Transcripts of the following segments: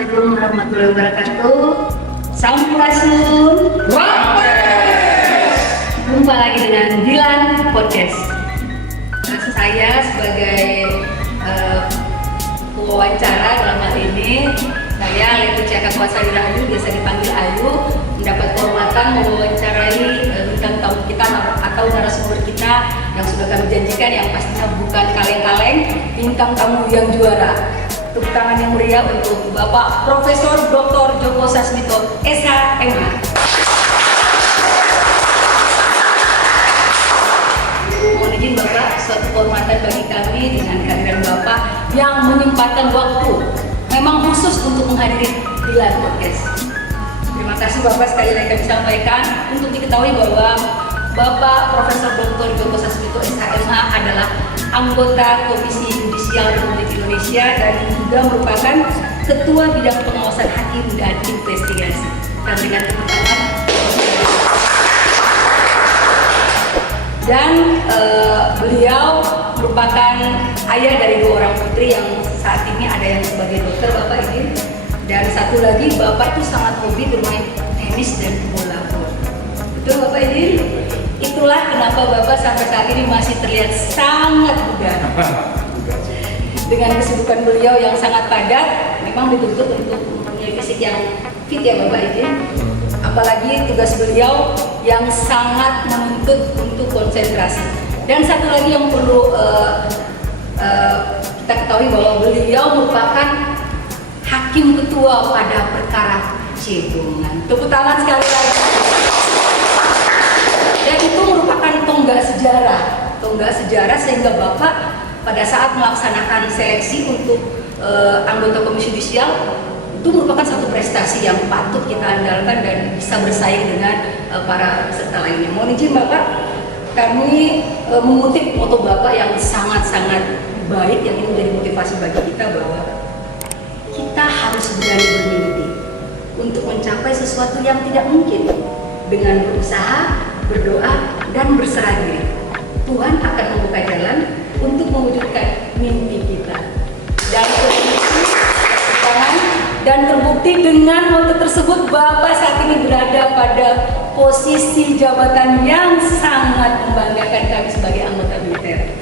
Assalamualaikum warahmatullahi wabarakatuh. Sampurasun. Jumpa lagi dengan Dilan Podcast. Saya sebagai pewawancara dalam hal ini, saya Letu Caka Kuasa Dirayu, biasa dipanggil Ayu, mendapat kehormatan mewawancarai bintang tamu kita atau narasumber kita yang sudah kami janjikan, yang pastinya bukan kaleng-kaleng, bintang tamu yang juara. Tepuk tangan yang meriah untuk Bapak Profesor Dr. Joko Sasmito, SH.MH. Mohon izin Bapak, suatu kehormatan bagi kami dengan kehadiran Bapak yang menyempatkan waktu memang khusus untuk menghadiri Dilan Podcast. Terima kasih Bapak, sekali lagi kami sampaikan untuk diketahui bahwa Bapak Profesor Dr. Joko Sasmito, SH.MH adalah anggota Komisi Yudisial Republik Indonesia dan juga merupakan Ketua Bidang Pengawasan Hakim dan Investigasi. Dan dengan tepuk tangan. Dan beliau merupakan ayah dari 2 orang putri yang saat ini ada yang sebagai dokter, Bapak ini. Dan satu lagi, Bapak itu sangat hobi bermain tenis dan bola voli. Betul Bapak ini? Itulah kenapa Bapak sampai saat ini masih terlihat sangat bugar. Dengan kesibukan beliau yang sangat padat, memang dituntut untuk mempunyai fisik yang fit ya Bapak ini. Apalagi tugas beliau yang sangat menuntut untuk konsentrasi. Dan satu lagi yang perlu kita ketahui bahwa beliau merupakan hakim ketua pada perkara cebongan. Tepuk tangan sekali lagi. Dan itu merupakan tonggak sejarah sehingga Bapak pada saat melaksanakan seleksi untuk anggota Komisi Yudisial itu merupakan satu prestasi yang patut kita andalkan dan bisa bersaing dengan para peserta lainnya. Mohon izin Bapak, kami mengutip moto Bapak yang sangat-sangat baik, yang ini menjadi motivasi bagi kita bahwa kita harus berani bermimpi untuk mencapai sesuatu yang tidak mungkin. Dengan berusaha, berdoa, dan berserah diri, Tuhan akan membuka jalan untuk mewujudkan mimpi kita. Dan terbukti dengan moto tersebut, Bapak saat ini berada pada posisi jabatan yang sangat membanggakan kami sebagai anggota militer.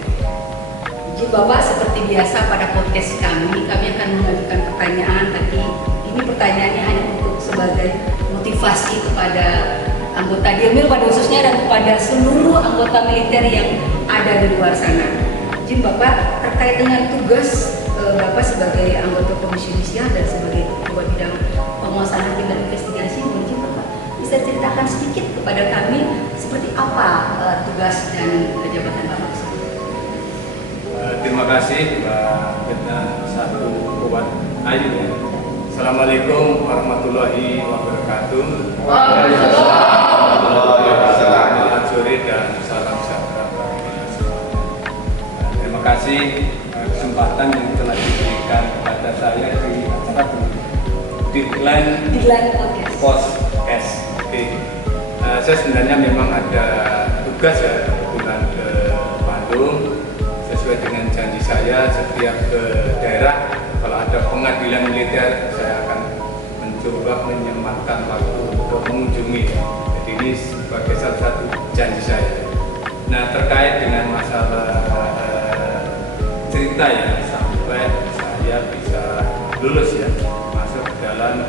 Jadi Bapak seperti biasa pada podcast kami akan mengajukan pertanyaan, tapi ini pertanyaannya hanya untuk sebagai motivasi kepada anggota Dirmil pada khususnya dan kepada seluruh anggota militer yang ada di luar sana. Izin Bapak, terkait dengan tugas Bapak sebagai anggota Komisi Yudisial dan sebagai Ketua Bidang Pengawasan Hakim dan Investigasi, mungkin Bapak bisa ceritakan sedikit kepada kami seperti apa tugas dan jabatan Bapak tersebut. Terima kasih Mbak Betna satu kuat Ayu ya. Assalamualaikum warahmatullahi wabarakatuh. Selamat sore dan salam sejahtera bagi kita semuanya. Terima kasih kesempatan yang telah diberikan kepada saya di acara Dilan Podcast. Saya sebenarnya memang ada tugas ya, kebetulan ke Bandung. Sesuai dengan janji saya, setiap ke daerah kalau ada pengadilan militer, saya akan mencoba menyempatkan waktu untuk mengunjungi. Jadi ini sebagai salah satu janji saya. Nah, terkait dengan masalah cerita ya, sampai saya bisa lulus ya, masuk dalam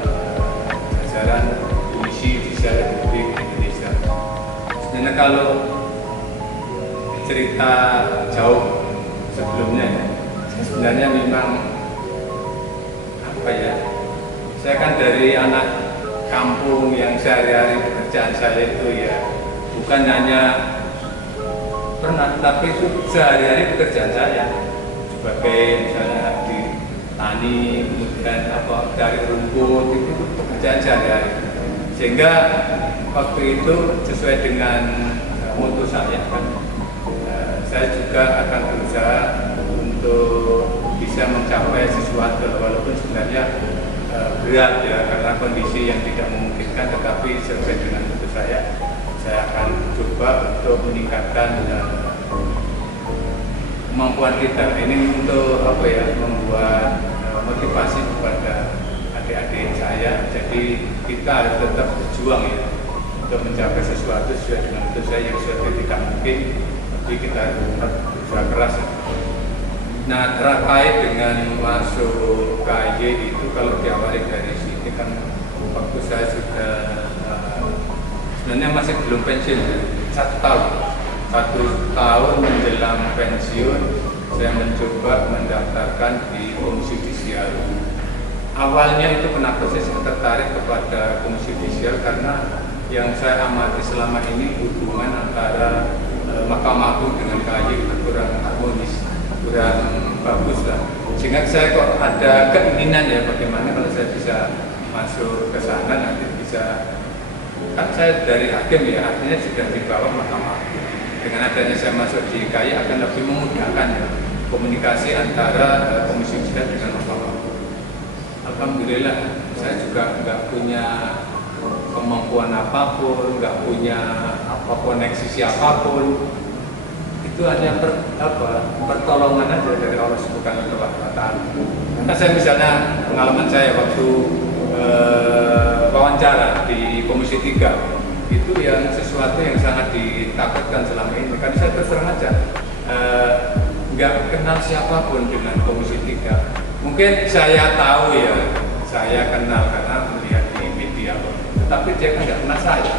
jajaran Komisi Yudisial Republik Indonesia. Sebenarnya kalau cerita jauh sebelumnya ya, sebenarnya memang apa ya, saya kan dari anak kampung yang sehari-hari pekerjaan saya itu ya bukan hanya pernah, tapi itu sehari-hari pekerjaan saya sebagai misalnya di tani, kemudian apa dari rumput, itu pekerjaan sehari-hari. Sehingga waktu itu sesuai dengan moto saya kan, saya juga akan berusaha untuk bisa mencapai sesuatu walaupun sebenarnya berat ya karena kondisi yang tidak memungkinkan, tetapi sesuai dengan moto saya akan coba untuk meningkatkan kemampuan kita ini untuk apa ya, membuat motivasi kepada adik-adik saya. Jadi kita harus tetap berjuang ya untuk mencapai sesuatu sesuai dengan itu saya yang sudah tidak mungkin, tapi kita harus tetap berusaha keras. Nah, terkait dengan masuk KY itu kalau diawali dari sini kan waktu saya sudah sebenarnya masih belum pensiun, 1 tahun menjelang pensiun saya mencoba mendaftarkan di Komisi Yudisial. Awalnya itu kenapa saya tertarik kepada Komisi Yudisial karena yang saya amati selama ini hubungan antara Mahkamah Agung dengan KY kurang harmonis, kurang bagus lah. Sehingga saya kok ada keinginan ya bagaimana kalau saya bisa masuk ke sana nanti bisa, kan saya dari hakim ya artinya sudah di bawah Mahkamah Agung. Dengan adanya saya masuk di KY akan lebih memudahkan ya komunikasi antara Komisi Yudisial dengan Mahkamah Agung. Alhamdulillah saya juga nggak punya kemampuan apapun, nggak punya koneksi siapapun. Itu hanya pertolongan aja dari Allah Subhanahu wa Ta'ala. Karena saya misalnya pengalaman saya waktu wawancara di Komisi 3 itu yang sesuatu yang sangat ditakutkan selama ini. Kan saya terus terang aja nggak kenal siapapun dengan Komisi 3. Mungkin saya tahu ya, saya kenal karena melihat di media, tapi dia kan nggak kenal saya.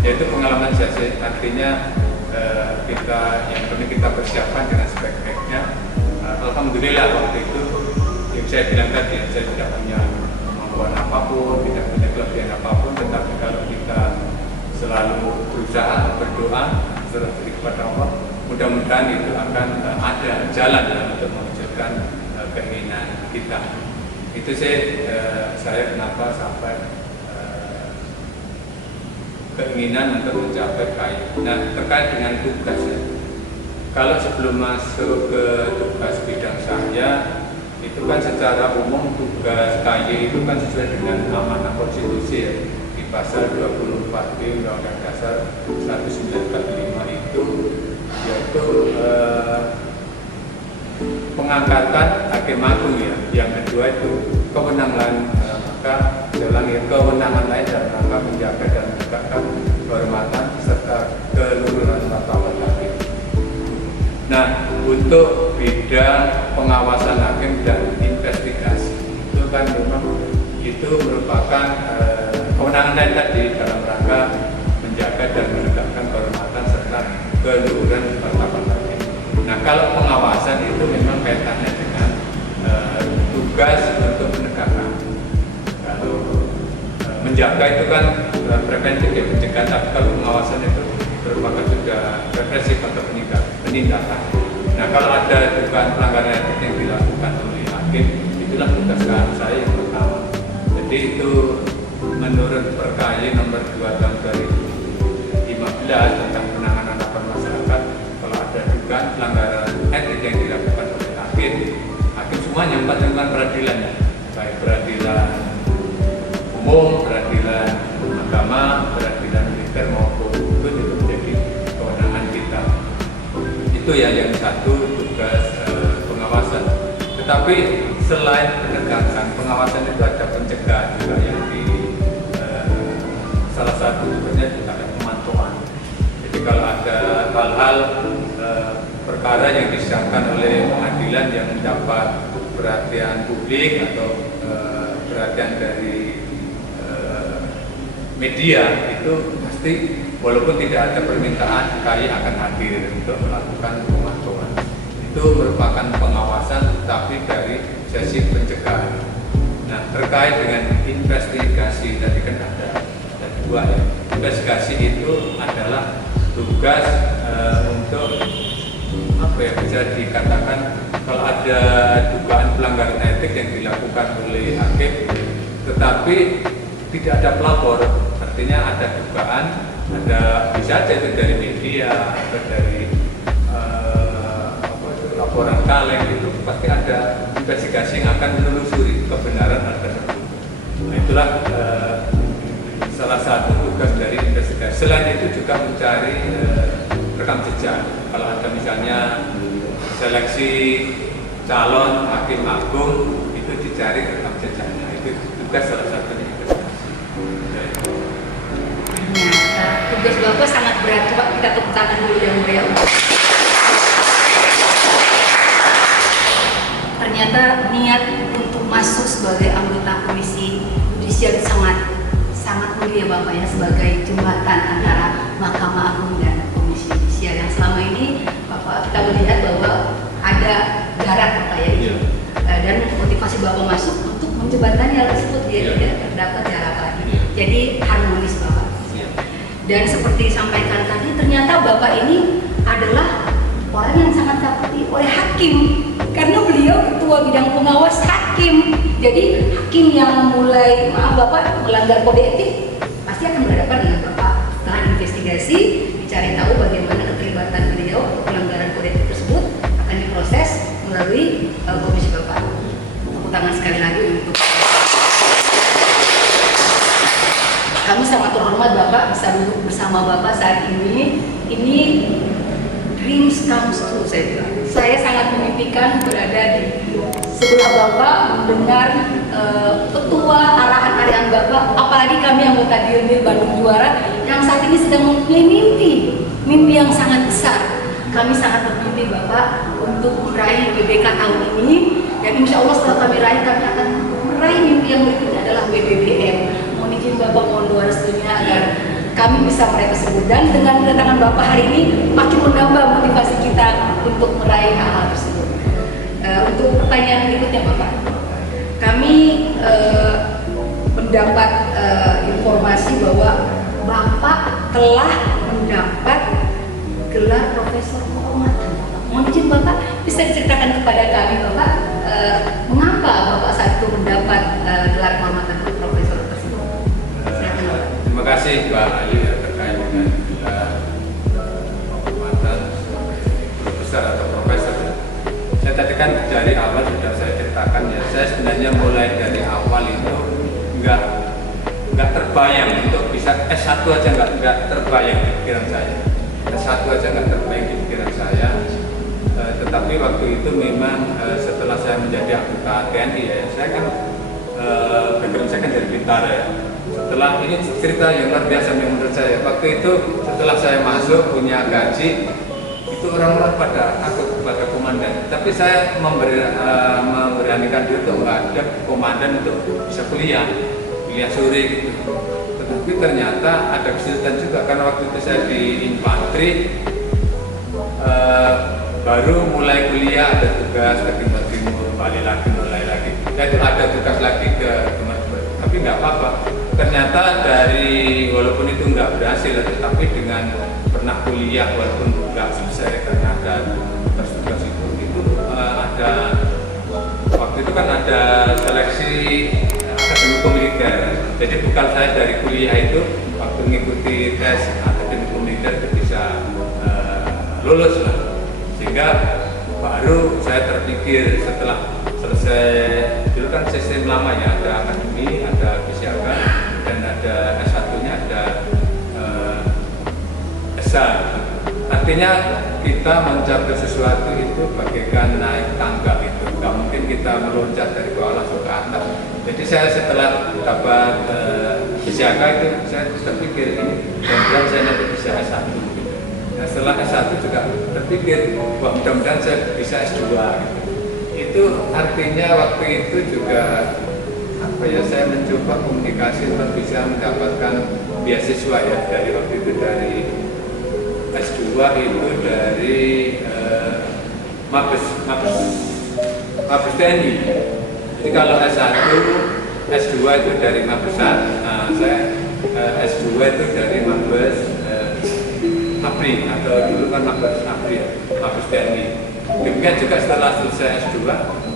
Yaitu pengalaman saya artinya kita yang penting kita persiapkan dengan sebaik-baiknya. Alhamdulillah waktu itu yang saya bilang tadi saya tidak punya kemampuan apapun, tidak punya kelebihan apapun, tetapi kalau kita selalu berusaha berdoa serah diri kepada Allah, mudah-mudahan itu akan ada jalan untuk mewujudkan keinginan kita. Itu saya kenapa sampai keinginan untuk mencapai KY. Nah, terkait dengan tugas ya. Kalau sebelum masuk ke tugas bidang saya, itu kan secara umum tugas KY itu kan sesuai dengan amanah konstitusi ya. Di pasal 24B Undang-Undang Dasar 1945 itu yaitu pengangkatan hakim agung ya. Yang kedua itu kewenangan kewenangan lain dalam rangka menjaga dan menegakkan kehormatan serta keluhuran martabat hakim. Nah, untuk bidang pengawasan hakim dan investigasi itu kan memang itu merupakan kewenangan lain tadi dalam rangka menjaga dan menegakkan kehormatan serta keluhuran martabat hakim. Nah, kalau pengawasan itu memang kaitannya dengan tugas untuk menegakkan. Menjaga itu kan preventif ya, pencegahan, tapi kalau pengawasan itu merupakan sudah represif atau penindakan. Nah, kalau ada dugaan pelanggaran etik yang dilakukan oleh hakim, itulah tugas saya yang pertama. Jadi itu menurut Perkay nomor 2 tahun 2015 tentang penanganan laporan masyarakat, kalau ada dugaan pelanggaran etik yang dilakukan oleh hakim semuanya 4 lingkungan peradilan, baik peradilan umum, peradilan agama, peradilan militer maupun hukum itu menjadi kewenangan kita. Itu ya yang satu tugas pengawasan. Tetapi selain penegakan, pengawasan itu ada pencegahan juga yang salah satu tugasnya juga ada pemantauan. Jadi kalau ada hal-hal perkara yang disahkan oleh pengadilan yang mendapat perhatian publik atau perhatian dari media, itu pasti walaupun tidak ada permintaan, KY akan hadir untuk melakukan pemantauan. Itu merupakan pengawasan tapi dari sisi pencegahan. Nah, terkait dengan investigasi tadi kan ada dua ya. Investigasi itu adalah tugas untuk bisa dikatakan kalau ada dugaan pelanggaran etik yang dilakukan oleh hakim tetapi tidak ada pelapor, artinya ada dugaan, bisa aja itu dari media atau dari laporan kaleng, itu pasti ada investigasi yang akan menelusuri kebenaran hal tersebut. Nah, itulah salah satu tugas dari investigasi. Selain itu juga mencari rekam jejak. Kalau ada misalnya seleksi calon hakim agung, itu dicari rekam jejaknya. Itu tugas salah satunya. Tugas Bapak sangat berat, coba kita tepuk tangan dulu yang mulia. Ternyata niat untuk masuk sebagai anggota komisi judisial sangat mulia Bapak ya, sebagai jembatan antara Mahkamah Agung dan komisi judisial yang selama ini Bapak kita melihat bahwa ada jarak Bapak ya, dan motivasi Bapak masuk untuk menjembatani hal tersebut dia tidak terdapat jarak lagi, jadi harmonis Bapak. Dan seperti disampaikan tadi, ternyata Bapak ini adalah orang yang sangat takuti oleh hakim, karena beliau ketua bidang pengawas hakim. Jadi hakim yang mulai Bapak melanggar kode etik pasti akan berhadapan dengan Bapak. Setelah investigasi, dicari tahu bagaimana keterlibatan beliau untuk pelanggaran kode etik tersebut, akan diproses melalui komisi Bapak. Tepuk tangan sekali lagi untuk kami. Sangat terhormat Bapak bisa duduk bersama Bapak saat ini. Ini dreams comes true saya bilang. Saya sangat memimpikan berada di sebelah Bapak, mendengar petua arahan-arahan Bapak, apalagi kami anggota Dirmil Bandung Juara yang saat ini sedang mempunyai mimpi yang sangat besar. Kami sangat bermimpi Bapak untuk meraih BBK tahun ini, dan insya Allah setelah kami raih, kami akan meraih mimpi yang berikutnya adalah BBBM. Mohon izin Bapak, mohon doa restunya agar kami bisa meraih tersebut, dan dengan kedatangan Bapak hari ini makin menambah motivasi kita untuk meraih hal-hal tersebut. Untuk pertanyaan berikutnya Bapak, kami mendapat informasi bahwa Bapak telah mendapat gelar Profesor Kehormatan. Mohon izin Bapak bisa diceritakan kepada kami Bapak, mengapa Bapak saat itu mendapat gelar kehormatan Profesor tersebut? Silakan Bapak. Terima kasih Mbak Ayu ya, terkait dengan kehormatan profesor atau profesor. Saya tadi kan dari awal sudah saya ceritakan ya, saya sebenarnya mulai dari awal itu nggak terbayang untuk bisa S1 aja nggak terbayang di pikiran saya. S1 aja nggak terbayang di pikiran saya. Tetapi waktu itu memang setelah saya menjadi anggota TNI ya, saya kan background saya kan dari Bintara ya. Setelah ini cerita yang luar biasa menurut saya. Waktu itu setelah saya masuk punya gaji, itu orang-orang pada takut kepada komandan. Tapi saya memberanikan diri untuk nggak ada komandan untuk bisa kuliah sore gitu. Tetapi ternyata ada kesulitan juga karena waktu itu saya di infanteri, baru mulai kuliah ada tugas ke Timur Timur, mulai lagi. Dan itu ada tugas lagi ke Timur Timur. Tapi nggak apa-apa. Ternyata dari walaupun itu nggak berhasil, tetapi dengan pernah kuliah walaupun nggak selesai karena ada tugas itu ada waktu itu kan ada seleksi akademi militer. Jadi bukan saya dari kuliah itu waktu mengikuti tes akademi militer itu bisa lulus lah, sehingga baru saya terpikir setelah selesai dulu kan sistem lama ya, ada akademi, ada Bisiaga, dan ada S1-nya, ada S1. Artinya kita mencapai sesuatu itu bagaikan naik tangga itu, nggak mungkin kita meloncat dari bawah langsung ke atas. Jadi saya setelah dapat Bisiaga itu saya terpikir ini mudah-mudahan saya nanti bisa S1. Nah, setelah S1 juga terpikir bahwa mudah-mudahan saya bisa S2 gitu. Itu artinya waktu itu juga saya mencoba komunikasi untuk bisa mendapatkan beasiswa ya, dari waktu itu dari S2 itu dari Mabes TNI. Jadi kalau S1, S2 itu dari Mabesan, saya S2 itu dari Mabes ABRI, atau dulu kan Mabes ABRI, Mabes TNI. Demikian juga setelah selesai S2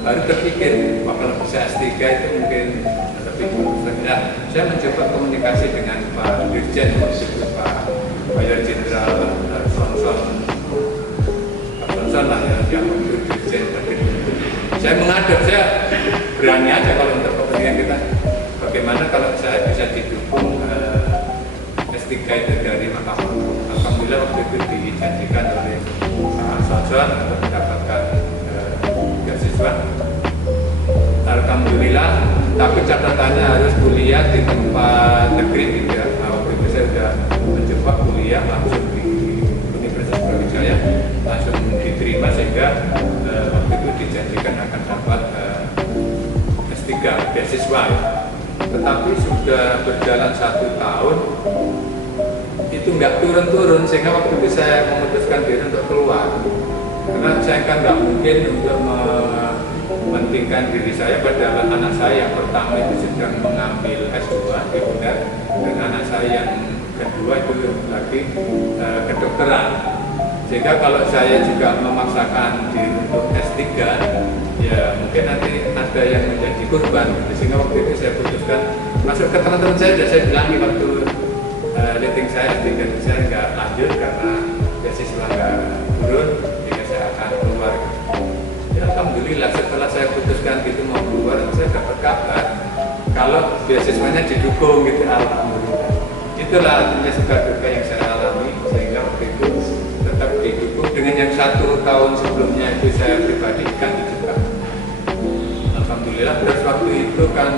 baru terpikir kalau bisa S3 itu mungkin lebih bagus. Nah, saya mencoba komunikasi dengan Pak Dirjen, Pak Mayor Jenderal Sonson lah ya, yang itu Dirjen. Saya menghadap, saya berani aja kalau untuk kepentingan kita. Bagaimana kalau saya bisa didukung S3 itu dari Mahkamah. Alhamdulillah waktu itu dijanjikan oleh Pak Sonson untuk mendapatkan beasiswa. Alhamdulillah, tapi catatannya harus kuliah di tempat negeri gitu ya. Waktu itu saya sudah mencoba beasiswa ya. Tetapi sudah berjalan 1 tahun itu nggak turun-turun, sehingga waktu itu saya memutuskan diri untuk keluar, karena saya kan nggak mungkin untuk mementingkan diri saya, padahal anak saya yang pertama itu sedang mengambil S2 di UNER, dan anak saya yang kedua itu lagi kedokteran. Sehingga kalau saya juga memaksakan diri untuk S3, ya mungkin nanti ada yang menjadi korban. Sehingga waktu itu saya putuskan masuk ke teman-teman saya, dan saya bilang waktu letting saya S3 saya nggak lanjut karena beasiswa nggak turun, sehingga saya akan keluar. Ya alhamdulillah setelah saya putuskan gitu mau keluar, saya dapat kabar kalau beasiswanya didukung gitu, alhamdulillah. Itulah artinya suka duka yang saya alami, sehingga waktu itu tetap didukung dengan yang 1 tahun sebelumnya itu saya pribadi kan juga. Alhamdulillah. Terus waktu itu kan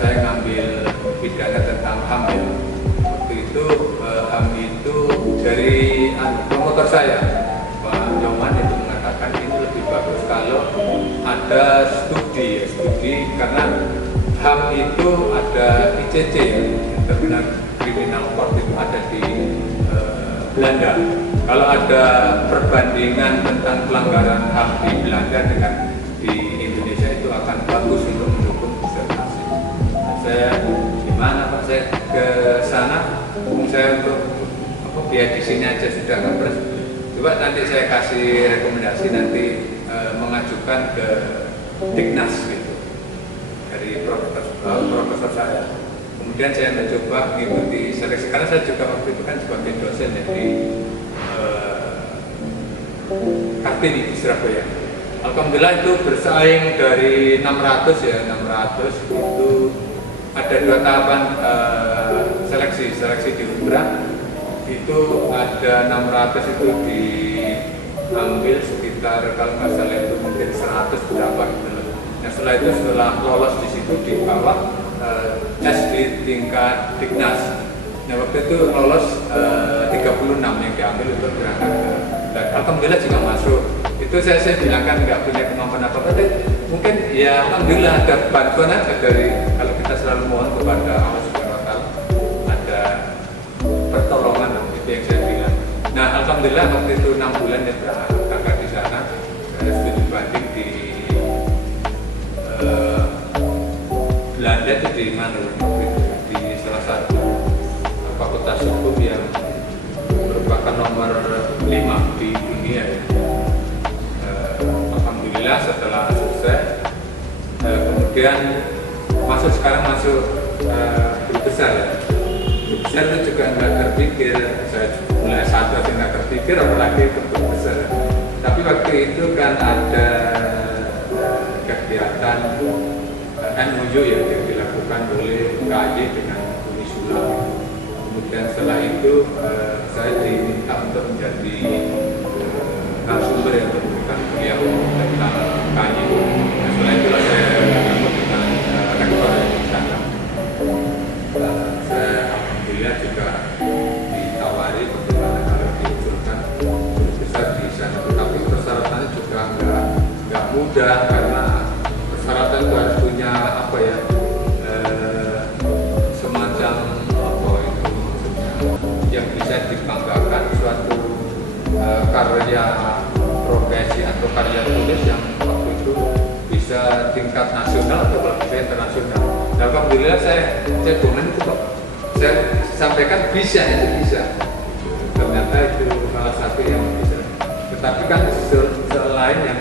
saya ngambil pidana tentang HAM ya. Waktu itu HAM itu dari promotor saya, Pak Nyoman, itu mengatakan ini lebih bagus kalau ada studi karena HAM itu ada ICC ya, International Criminal Court, itu ada di Belanda. Kalau ada perbandingan tentang pelanggaran HAM di Belanda dengan di Indonesia, itu akan bagus untuk mendukung disertasi. Saya gimana Pak, saya ke sana, saya untuk biaya di sini aja sudah ngepres. Coba nanti saya kasih rekomendasi, nanti mengajukan ke Dignas gitu dari profesor saya. Kemudian saya mencoba mengikuti seleksi, karena saya juga waktu itu kan sebagai dosen ya, di Kartini di Surabaya. Alhamdulillah itu bersaing dari 600 ya, 600 itu ada 2 tahapan seleksi di Unbra. Itu ada 600 itu diambil sekitar, kalau nggak salah itu mungkin 100 berapa gitu. Nah setelah itu, setelah lolos di situ, di bawah tes di tingkat Dignas. Nah waktu itu lolos 36 yang diambil untuk berangkat ke, dan alhamdulillah juga masuk. Itu saya bilang kan nggak punya kemampuan apa-apa, tapi mungkin ya alhamdulillah ada bantuan aja dari, kalau kita selalu mohon kepada Allah Subhanahu wa Ta'ala, ada pertolongan, itu yang saya bilang. Nah alhamdulillah waktu itu 6 bulan ya berangkat di sana, studi banding di Belanda, itu di mana waktu itu, di salah satu fakultas hukum yang merupakan nomor 5 di dunia ya. Alhamdulillah setelah selesai, kemudian sekarang masuk Guru Besar ya. Guru Besar itu juga nggak terpikir, saya mulai satu aja nggak terpikir apalagi ke Guru Besar. Tapi waktu itu kan ada kegiatan MOU ya yang dilakukan oleh KY dengan Unisula. Kemudian setelah itu saya diminta untuk menjadi narasumber yang memberikan kuliah tentang KY. Nah, setelah itu saya ketemu dengan rektor yang di sana. Saya alhamdulillah juga ditawari bagaimana kalau diusulkan Guru Besar di sana. Tetapi persyaratannya juga nggak mudah, karena persyaratan itu harus punya apa ya, semacam apa itu maksudnya, yang bisa dibanggakan, suatu karya profesi atau karya tulis yang waktu itu bisa tingkat nasional atau kalau bisa internasional. Nah, alhamdulillah saya bohongan itu kok. Saya sampaikan bisa, itu bisa. Ternyata itu salah satu yang bisa. Tetapi kan selain yang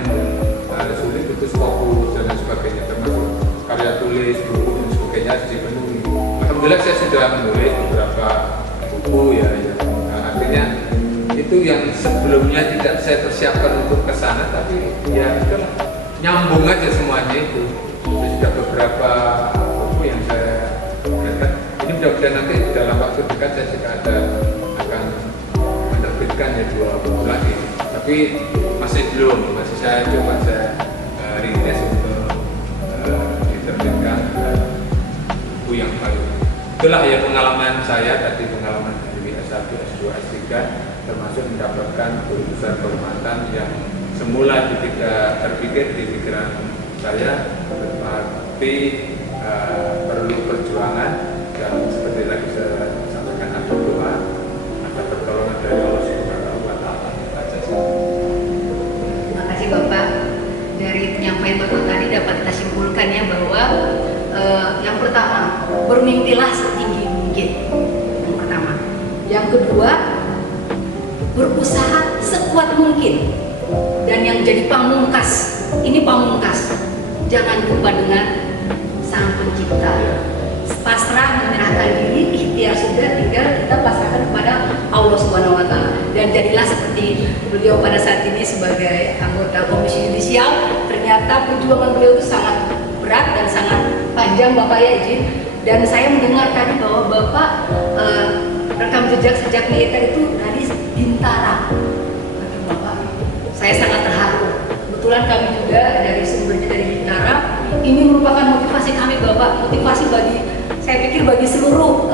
sulit itu fokus dan sebagainya, termasuk karya tulis, buku dan sebagainya harus dipenuhi. Alhamdulillah saya sudah menulis beberapa buku ya. Nah, artinya itu yang sebelumnya tidak saya persiapkan untuk ke sana, tapi ya itulah, nyambung aja semuanya itu. Sudah beberapa buku yang saya berikan. Ini mudah-mudahan nanti dalam waktu dekat saya juga akan menerbitkan ya 2 buku lagi. Tapi masih saya coba rintis untuk diterbitkan buku yang baru. Itulah ya pengalaman saya tadi, pengalaman dari S1, S2, S3, termasuk mendapatkan Guru Besar kehormatan yang semula tidak terpikir di pikiran saya, tapi perlu perjuangan dan seperti tadi saya sampaikan ada doa, ada pertolongan dari Allah Subhanahu wa Ta'ala. Terima kasih Bapak. Dari penyampaian Bapak tadi dapat kita simpulkan ya bahwa yang pertama, bermimpilah setinggi mungkin. Yang pertama. Yang kedua, berusaha sekuat mungkin. Dan yang jadi pamungkas, ini pamungkas, jangan lupa dengan Sang Pencipta. Pasrah, menyerahkan diri, ikhtiar sudah, tinggal kita pasrahkan kepada Allah Subhanahu wa Ta'ala. Dan jadilah seperti beliau pada saat ini sebagai anggota Komisi Yudisial. Ternyata perjuangan beliau itu sangat berat dan sangat panjang Bapak ya izin. Dan saya mendengar tadi bahwa Bapak rekam jejak sejak militer itu dari Bintara. Bapak, saya sangat terharu. Kebetulan kami juga dari sumbernya dari Bintara. Ini merupakan motivasi kami Bapak, motivasi bagi saya pikir bagi seluruh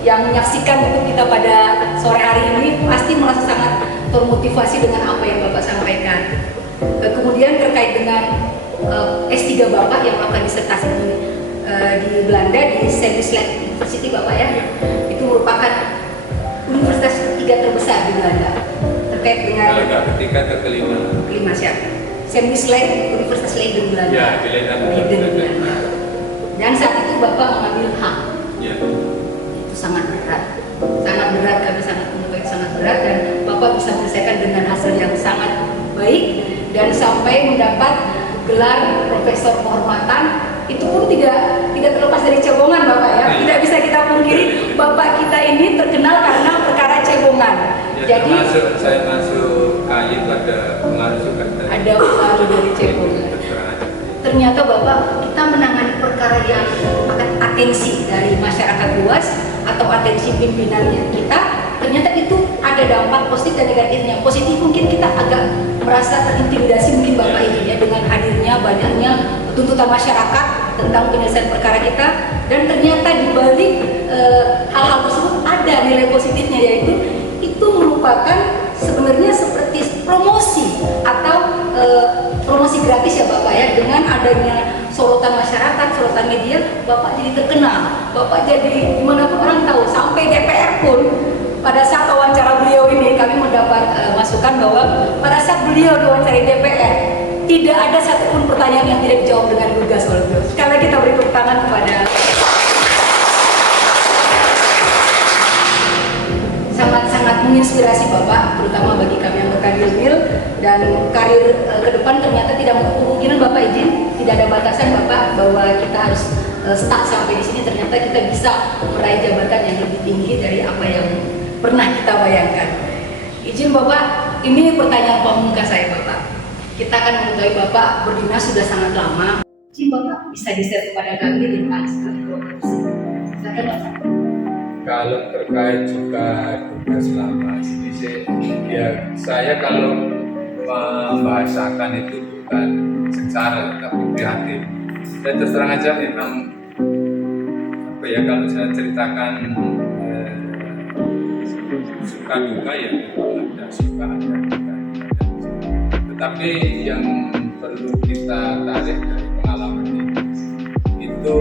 yang menyaksikan itu kita pada sore hari ini pasti merasa sangat termotivasi dengan apa yang Bapak sampaikan. Kemudian terkait dengan S3 Bapak yang melakukan disertasi di Belanda di Saint-Nicolas University Bapak ya, itu merupakan universitas ketiga terbesar di Belanda terkait dengan ketiga ke kelima siapa? Saint-Nicolas Universitas Leiden Belanda. Ya, di Leiden Belanda. Dan saat itu Bapak mengambil hak. Ya. Itu sangat berat kami sangat mengetahui sangat berat dan Bapak bisa menyelesaikan dengan hasil yang sangat baik dan sampai mendapat gelar profesor kehormatan. Itu pun tidak terlepas dari cebongan Bapak ya. Tidak bisa kita pungkiri Bapak kita ini terkenal karena perkara cebongan. Ya, jadi saya masuk KAI itu ada pengaruh juga. Ada pengaruh dari cebongan. Ternyata Bapak kita menangani perkara yang akan atensi dari masyarakat luas atau atensi pimpinannya kita, ternyata itu ada dampak positif dan negatifnya. Positif mungkin kita agak merasa terintimidasi mungkin Bapak ini ya dengan hadirnya banyaknya tuntutan masyarakat tentang penyelesaian perkara kita, dan ternyata di balik hal-hal tersebut ada nilai positifnya, yaitu itu merupakan sebenarnya seperti promosi atau promosi gratis ya Bapak ya. Dengan adanya sorotan masyarakat, sorotan media, Bapak jadi terkenal. Bapak jadi dimanapun orang tahu, sampai DPR pun pada saat wawancara beliau ini kami mendapat masukan bahwa pada saat beliau diwawancari DPR tidak ada satupun pertanyaan yang tidak dijawab dengan lugas oleh beliau. Sekali lagi kita beri tepuk tangan kepada sangat menginspirasi Bapak, terutama bagi kami anggota Dilmil. Dan karir ke depan ternyata tidak menutup kemungkinan Bapak izin, tidak ada batasan Bapak bahwa kita harus stuck sampai di sini. Ternyata kita bisa meraih jabatan yang lebih tinggi dari apa yang pernah kita bayangkan. Izin Bapak, ini pertanyaan pamungkas saya Bapak. Kita akan mengetahui Bapak berdinas sudah sangat lama. Izin Bapak bisa di-share kepada kami tentang sekali silakan Bapak. Kalau terkait juga tugas selama ini ya saya kalau membahasakan itu bukan secara tapi prihatin. Dan terus terang aja memang apa ya, kalau saya ceritakan suka duka ya ada suka ada duka. Tetapi yang perlu kita tarik dari pengalaman ini itu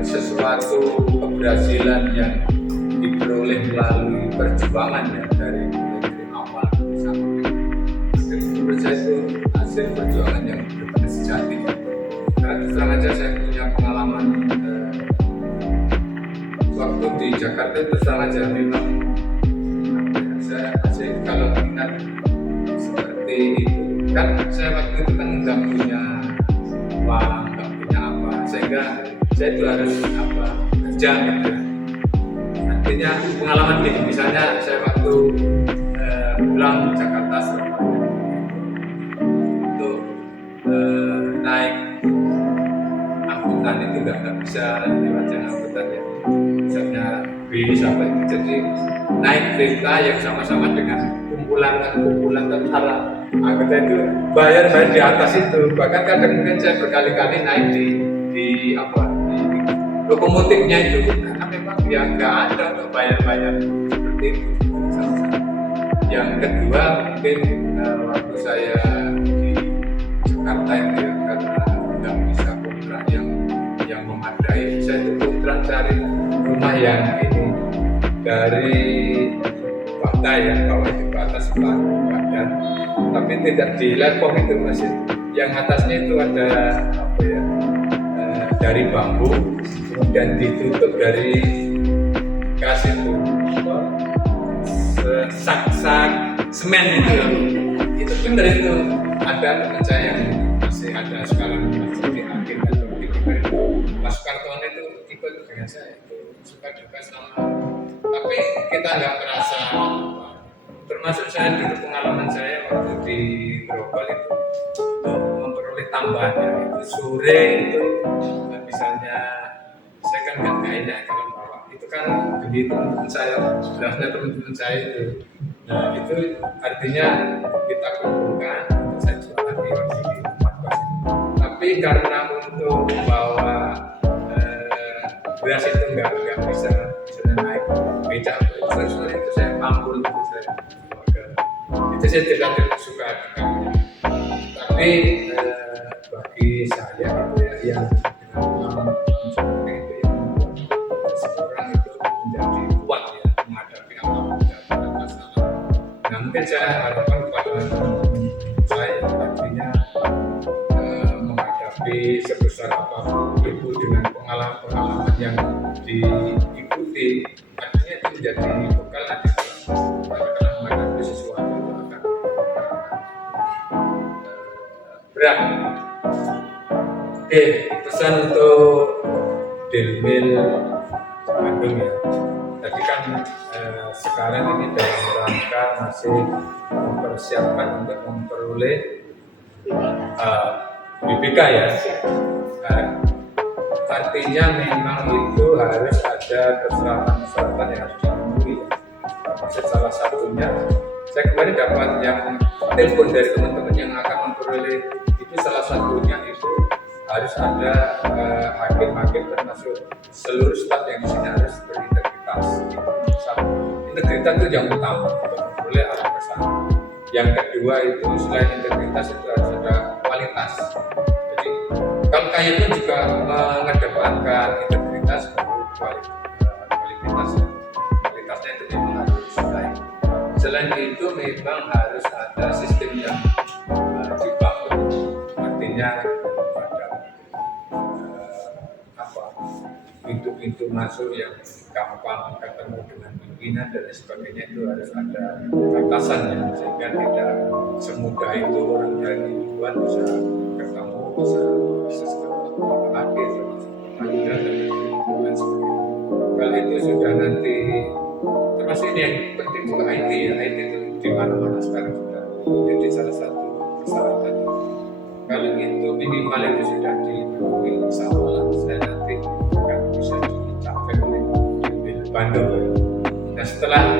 sesuatu keberhasilan yang diperoleh melalui perjuangan ya, dari awal sampai akhir. Menurut saya itu hasil perjuangan yang benar-benar sejati. Karena terus terang aja saya punya pengalaman waktu di Jakarta, terus terang aja memang saya masih kalau ingat seperti itu kan, saya waktu itu kan nggak punya uang, nggak punya apa, sehingga saya itu harus kerja gitu ya. Artinya pengalaman gitu, misalnya saya waktu pulang ke Jakarta Surabaya untuk naik angkutan itu nggak bisa lewat yang angkutan ya, misalnya bis apa itu, jadi naik kereta yang sama-sama dengan kumpulan tentara anggota itu bayar di atas itu. Bahkan kadang mungkin saya berkali-kali naik di lokomotifnya itu, karena memang dia nggak ada untuk bayar seperti itu. Yang kedua mungkin waktu saya di Jakarta itu ya, karena nggak bisa kontrak yang cari rumah yang ini dari bata ya, bawah itu bata sebelah badan, tapi tidak di lepong itu Mas. Yang atasnya itu ada apa ya, dari bambu, kemudian ditutup dari kasih itu sak-sak semen itu benar itu. Ada teman saya yang masih ada sekarang masih di akhir atau di Mas Kartono itu ikut dengan saya itu suka juga sama, tapi kita nggak merasa termasuk saya dulu pengalaman saya waktu di Grobal itu memperoleh tambahan ya, itu sore itu misalnya saya kan nggak enak kalau bawa itu kan demi teman-teman saya, jelasnya teman-teman saya itu. Nah itu artinya kita kumpulkan saya jualan di tempat kos. Tapi karena untuk bawa beras itu nggak bisa naik becak itu saya pampul itu saya itu saya tidak suka kamunya. Tapi bagi saya itu ya yang seperti itu yang membuat seseorang itu menjadi kuat ya menghadapi apapun masalah. Nah mungkin saya harapkan kepada saya artinya menghadapi sebesar apapun itu dengan pengalaman-pengalaman yang diikuti, artinya itu menjadi bekal nanti kalau menghadapi sesuatu itu akan berat. Oke, pesan untuk Delmil Bandung ya. Tadi kan sekarang ini dalam rangka masih mempersiapkan untuk memperoleh BPK ya. Artinya memang itu harus ada persyaratan yang harus dipenuhi. Maksud salah satunya, saya kemarin dapat yang telepon dari teman-teman yang akan memperoleh itu, salah satunya itu harus ada hakim-hakim termasuk seluruh staf yang di sini harus berintegritas. Integritas itu yang utama untuk memperoleh arah ke sana. Yang kedua itu selain integritas itu harus ada kualitas. Jadi kalau kayak itu juga mengedepankan integritas kualitas. Kualitasnya itu memang harus baik. Selain itu memang harus ada sistem yang dibangun. Artinya ada pintu-pintu masuk yang gampang ketemu dengan pimpinan dan sebagainya, itu harus ada batasannya sehingga tidak semudah itu orang dari luar bisa ketemu, bisa lagi termasuk pengadilan dan sebagainya. Kalau itu sudah nanti termasuk ini yang penting juga IT ya, IT itu di mana-mana sekarang sudah jadi salah satu persyaratan. Kalau itu minimal itu sudah dipenuhi, insya Allah saya nanti akan bisa dicapai oleh Bandung. Nah setelah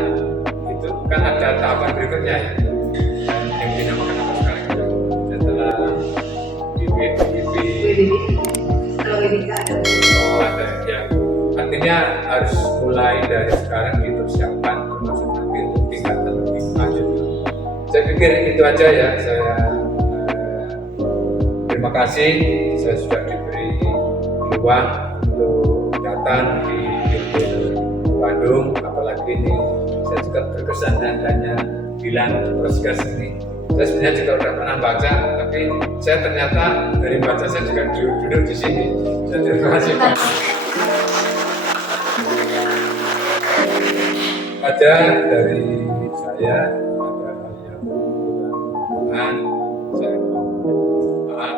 itu kan ada tahapan berikutnya ya, yang dinamakan apa sekarang itu setelah oh ada ya, artinya harus mulai dari sekarang dipersiapkan termasuk nanti untuk tingkatan lebih lanjut. Saya pikir itu aja ya, saya terima kasih saya sudah diberi peluang untuk datang di Bandung, apalagi ini saya juga berkesan adanya Dilan Prosgas ini. Saya sebenarnya juga sudah pernah baca, tapi saya ternyata dari baca saya juga duduk di sini. Saya terima kasih Pak. Ada dari saya ada hal yang berhubungan, saya mohon maaf.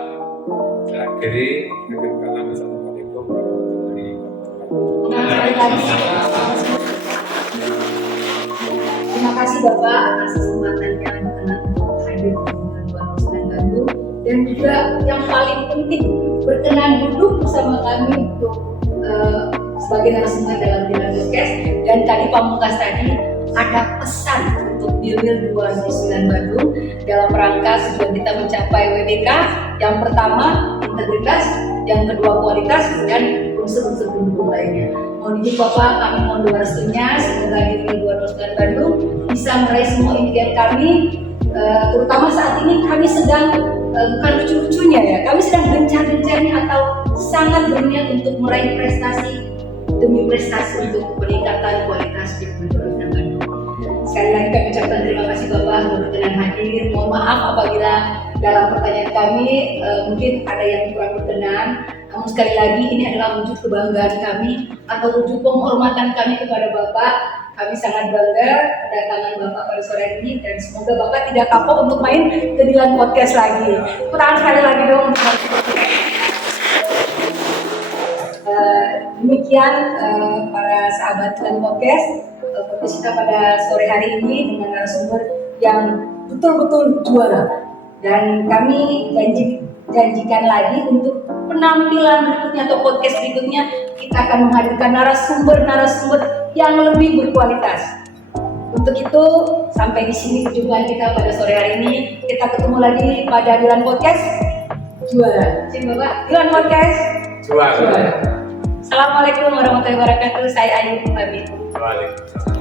Saya akhiri dengan kalam. Assalamualaikum warahmatullahi wabarakatuh. Terima kasih Bapak atas kesempatannya untuk hadir di Bandung Bandung, dan juga yang paling penting berkenan duduk bersama kami untuk sebagai narasumber dalam Dilan Podcast. Dan tadi Pamungkas tadi ada pesan untuk Dilmil 29 Bandung dalam rangka sebelum kita mencapai WBK. Yang pertama integritas, yang kedua kualitas, dan unsur-unsur pendukung lainnya. Mohon izin Bapak, kami mohon doa restunya semoga Dilmil 29 Bandung bisa meraih semua impian kami, terutama saat ini kami sedang bukan lucu-lucunya ya, kami sedang gencar-gencarnya atau sangat berniat untuk meraih prestasi demi prestasi untuk peningkatan kualitas di Pemerintahan Bandung. Sekali lagi kami ucapkan terima kasih Bapak sudah berkenan hadir. Mohon maaf apabila dalam pertanyaan kami mungkin ada yang kurang berkenan. Namun sekali lagi ini adalah wujud kebanggaan kami atau wujud penghormatan kami kepada Bapak. Kami sangat bangga kedatangan Bapak pada sore hari ini dan semoga Bapak tidak kapok untuk main ke Dilan Podcast lagi. Tangan sekali lagi dong. Demikian para sahabat Dilan Podcast, podcast kita pada sore hari ini dengan narasumber yang betul-betul juara. Dan kami janjikan lagi untuk penampilan berikutnya atau podcast berikutnya kita akan menghadirkan narasumber yang lebih berkualitas. Untuk itu sampai di sini perjumpaan kita pada sore hari ini. Kita ketemu lagi pada Dilan Podcast juara. Sini Bapak, Dilan Podcast juara. Assalamualaikum warahmatullahi wabarakatuh. Saya Ayu pamit. Waalaikumsalam.